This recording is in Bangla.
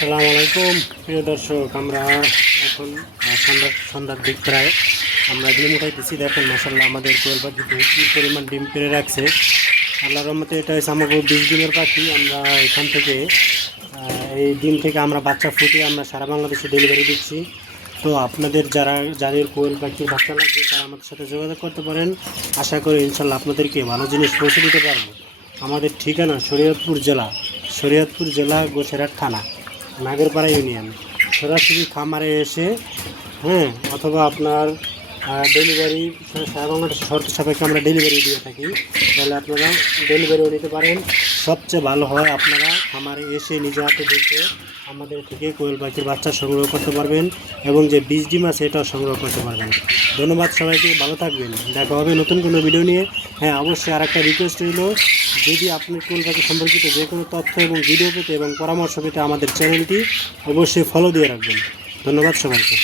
আসসালামু আলাইকুম প্রিয় দর্শক, আমরা এখন সন্ধ্যার দিক প্রায় আমরা ডিম উঠাইতেছি। দেখেন মাশাআল্লাহ আমাদের কোয়েল পাখিতে কী পরিমাণ ডিম পেড়ে রাখছে। আল্লাহর রহমতে এটা হচ্ছে আমাকে 20 দিনের পাখি। আমরা এখান থেকে এই ডিম থেকে আমরা বাচ্চা ফুটিয়ে আমরা সারা বাংলাদেশে ডেলিভারি দিচ্ছি। তো আপনাদের যাদের কোয়েল পাখির বাচ্চা লাগবে তারা আমাদের সাথে যোগাযোগ করতে পারেন। আশা করি ইনশাল্লাহ আপনাদেরকে ভালো জিনিস পৌঁছে দিতে পারবো। আমাদের ঠিকানা শরীয়তপুর জেলা গোছেরহাট থানা, নাগরপাড়া ইউনিয়ন। সরাসরি খামারে এসে অথবা আপনার ডেলিভারি সারা বাংলাদেশের শর্ত সাপেক্ষে আমরা ডেলিভারি দিয়ে থাকি। তাহলে আপনারা ডেলিভারিও নিতে পারেন। সবচেয়ে ভালো হয় আপনারা খামারে এসে নিজে হাতে দেখে আমাদের থেকে কোয়েল পাখির বাচ্চা সংগ্রহ করতে পারবেন এবং যে বীজ ডিম আছে এটাও সংগ্রহ করতে পারবেন। ধন্যবাদ সবাইকে, ভালো থাকবেন। দেখা হবে নতুন কোনো ভিডিও নিয়ে। অবশ্যই আর একটা রিকোয়েস্ট রইল, যদি আপনি কোয়েল পাখি সম্পর্কিত যে কোনো তথ্য এবং ভিডিও পেতে এবং পরামর্শ পেতে আমাদের চ্যানেলটি অবশ্যই ফলো দিয়ে রাখবেন। ধন্যবাদ সবাইকে।